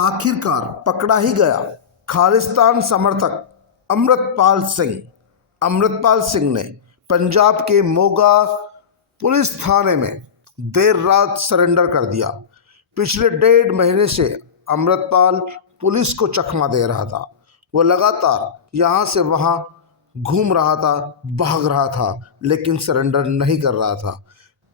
आखिरकार पकड़ा ही गया खालिस्तान समर्थक अमृतपाल सिंह। अमृतपाल सिंह ने पंजाब के मोगा पुलिस थाने में देर रात सरेंडर कर दिया। पिछले 1.5 महीने से अमृतपाल पुलिस को चकमा दे रहा था। वो लगातार यहाँ से वहाँ घूम रहा था, भाग रहा था, लेकिन सरेंडर नहीं कर रहा था।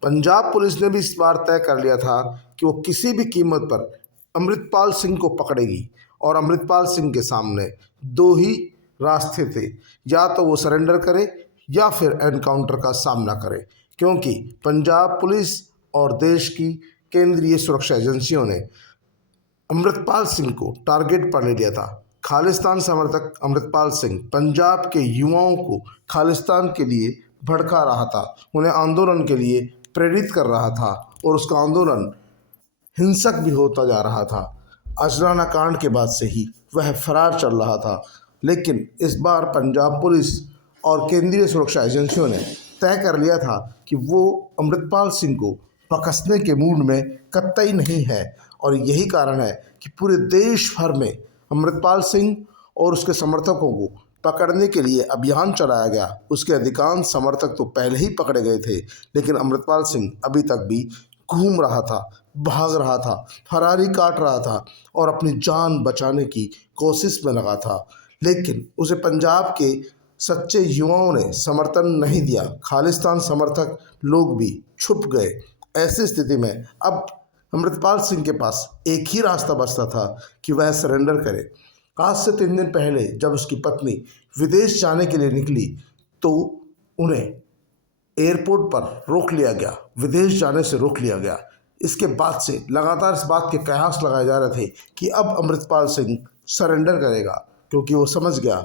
पंजाब पुलिस ने भी इस बार तय कर लिया था कि वो किसी भी कीमत पर अमृतपाल सिंह को पकड़ेगी और अमृतपाल सिंह के सामने दो ही रास्ते थे, या तो वो सरेंडर करे या फिर एनकाउंटर का सामना करे, क्योंकि पंजाब पुलिस और देश की केंद्रीय सुरक्षा एजेंसियों ने अमृतपाल सिंह को टारगेट पर ले लिया था। खालिस्तान समर्थक अमृतपाल सिंह पंजाब के युवाओं को खालिस्तान के लिए भड़का रहा था, उन्हें आंदोलन के लिए प्रेरित कर रहा था और उसका आंदोलन हिंसक भी होता जा रहा था। अजराना कांड के बाद से ही वह फरार चल रहा था, लेकिन इस बार पंजाब पुलिस और केंद्रीय सुरक्षा एजेंसियों ने तय कर लिया था कि वो अमृतपाल सिंह को पकड़ने के मूड में कतई नहीं है। और यही कारण है कि पूरे देश भर में अमृतपाल सिंह और उसके समर्थकों को पकड़ने के लिए अभियान चलाया गया। उसके अधिकांश समर्थक तो पहले ही पकड़े गए थे, लेकिन अमृतपाल सिंह अभी तक भी घूम रहा था, भाग रहा था, फरारी काट रहा था और अपनी जान बचाने की कोशिश में लगा था। लेकिन उसे पंजाब के सच्चे युवाओं ने समर्थन नहीं दिया। खालिस्तान समर्थक लोग भी छुप गए। ऐसी स्थिति में अब अमृतपाल सिंह के पास एक ही रास्ता बचता था कि वह सरेंडर करे। आज से 3 दिन पहले जब उसकी पत्नी विदेश जाने के लिए निकली तो उन्हें एयरपोर्ट पर रोक लिया गया, विदेश जाने से रोक लिया गया। इसके बाद से लगातार इस बात के कयास लगाए जा रहे थे कि अब अमृतपाल सिंह सरेंडर करेगा, क्योंकि वो समझ गया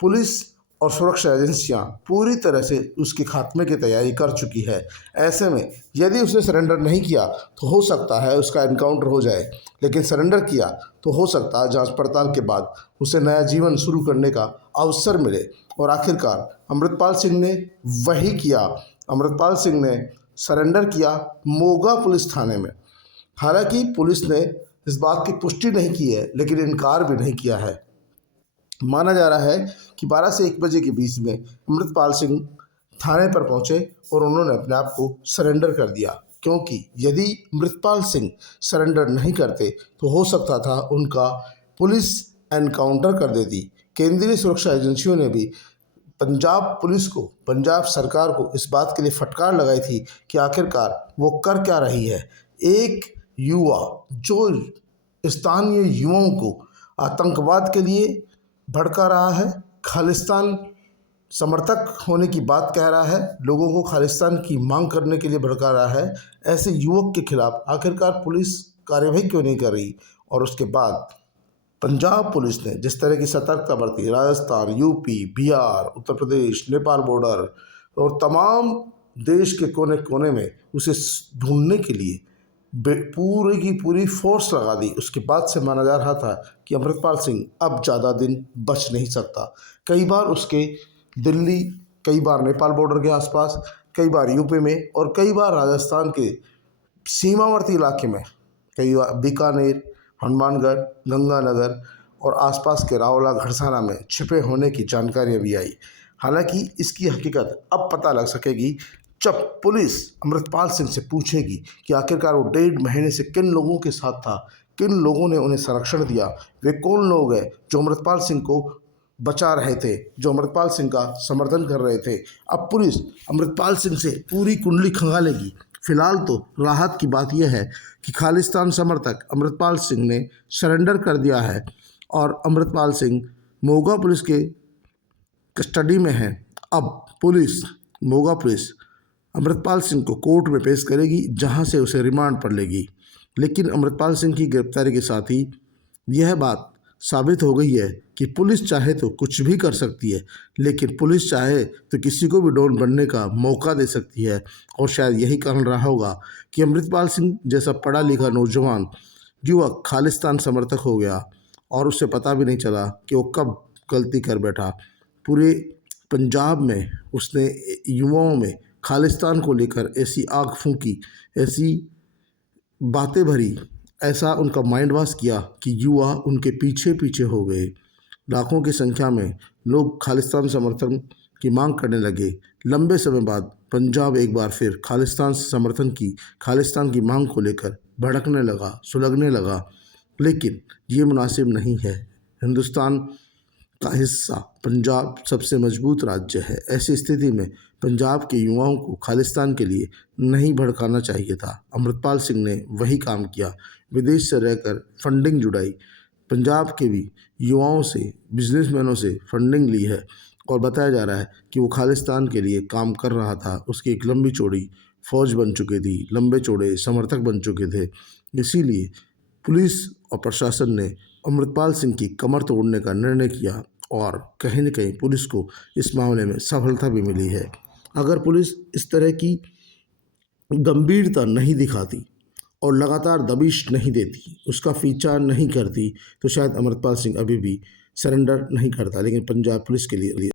पुलिस और सुरक्षा एजेंसियां पूरी तरह से उसके खात्मे की तैयारी कर चुकी है। ऐसे में यदि उसने सरेंडर नहीं किया तो हो सकता है उसका एनकाउंटर हो जाए, लेकिन सरेंडर किया तो हो सकता है जांच पड़ताल के बाद उसे नया जीवन शुरू करने का अवसर मिले। और आखिरकार अमृतपाल सिंह ने वही किया। अमृतपाल सिंह ने सरेंडर किया मोगा पुलिस थाने में। हालांकि पुलिस ने इस बात की पुष्टि नहीं की है, लेकिन इनकार भी नहीं किया है। माना जा रहा है कि 12 से 1 बजे के बीच में अमृतपाल सिंह थाने पर पहुंचे और उन्होंने अपने आप को सरेंडर कर दिया, क्योंकि यदि अमृतपाल सिंह सरेंडर नहीं करते तो हो सकता था उनका पुलिस एनकाउंटर कर देती। केंद्रीय सुरक्षा एजेंसियों ने भी पंजाब पुलिस को, पंजाब सरकार को इस बात के लिए फटकार लगाई थी कि आखिरकार वो कर क्या रही है। एक युवा जो स्थानीय युवाओं को आतंकवाद के लिए भड़का रहा है, खालिस्तान समर्थक होने की बात कह रहा है, लोगों को खालिस्तान की मांग करने के लिए भड़का रहा है, ऐसे युवक के खिलाफ आखिरकार पुलिस कार्यवाही क्यों नहीं कर रही। और उसके बाद पंजाब पुलिस ने जिस तरह की सतर्कता बरती, राजस्थान, यूपी, बिहार, उत्तर प्रदेश, नेपाल बॉर्डर और तमाम देश के कोने कोने में उसे ढूंढने के लिए पूरी की पूरी फोर्स लगा दी। उसके बाद से माना जा रहा था कि अमृतपाल सिंह अब ज़्यादा दिन बच नहीं सकता। कई बार उसके दिल्ली, कई बार नेपाल बॉर्डर के आसपास, कई बार यूपी में और कई बार राजस्थान के सीमावर्ती इलाके में, कई बार बीकानेर, हनुमानगढ़, गंगानगर और आसपास के रावला, घड़साना में छिपे होने की जानकारियाँ भी आई। हालांकि इसकी हकीकत अब पता लग सकेगी जब पुलिस अमृतपाल सिंह से पूछेगी कि आखिरकार वो 1.5 महीने से किन लोगों के साथ था, किन लोगों ने उन्हें संरक्षण दिया, वे कौन लोग हैं जो अमृतपाल सिंह को बचा रहे थे, जो अमृतपाल सिंह का समर्थन कर रहे थे। अब पुलिस अमृतपाल सिंह से पूरी कुंडली खंगालेगी। फिलहाल तो राहत की बात यह है कि खालिस्तान समर्थक अमृतपाल सिंह ने सरेंडर कर दिया है और अमृतपाल सिंह मोगा पुलिस के कस्टडी में है। अब पुलिस, मोगा पुलिस अमृतपाल सिंह को कोर्ट में पेश करेगी, जहां से उसे रिमांड पर लेगी। लेकिन अमृतपाल सिंह की गिरफ्तारी के साथ ही यह बात साबित हो गई है कि पुलिस चाहे तो कुछ भी कर सकती है, लेकिन पुलिस चाहे तो किसी को भी डॉन बनने का मौका दे सकती है। और शायद यही कारण रहा होगा कि अमृतपाल सिंह जैसा पढ़ा लिखा नौजवान युवक खालिस्तान समर्थक हो गया और उसे पता भी नहीं चला कि वो कब गलती कर बैठा। पूरे पंजाब में उसने युवाओं में खालिस्तान को लेकर ऐसी आग फूंकी, ऐसी बातें भरी ऐसा उनका माइंड वॉश किया कि युवा उनके पीछे पीछे हो गए। लाखों की संख्या में लोग खालिस्तान समर्थन की मांग करने लगे। लंबे समय बाद पंजाब एक बार फिर खालिस्तान की मांग को लेकर भड़कने लगा, सुलगने लगा। लेकिन ये मुनासिब नहीं है। हिंदुस्तान का हिस्सा पंजाब सबसे मजबूत राज्य है। ऐसी स्थिति में पंजाब के युवाओं को खालिस्तान के लिए नहीं भड़काना चाहिए था। अमृतपाल सिंह ने वही काम किया। विदेश से रहकर फंडिंग जुटाई। पंजाब के भी युवाओं से, बिजनेसमैनों से फंडिंग ली है और बताया जा रहा है कि वो खालिस्तान के लिए काम कर रहा था। उसकी एक लंबी चौड़ी फौज बन चुकी थी, लंबे चौड़े समर्थक बन चुके थे। इसीलिए पुलिस और प्रशासन ने अमृतपाल सिंह की कमर तोड़ने का निर्णय किया और कहीं न कहीं पुलिस को इस मामले में सफलता भी मिली है। अगर पुलिस इस तरह की गंभीरता नहीं दिखाती और लगातार दबिश नहीं देती, उसका पीछा नहीं करती, तो शायद अमृतपाल सिंह अभी भी सरेंडर नहीं करता। लेकिन पंजाब पुलिस के लिए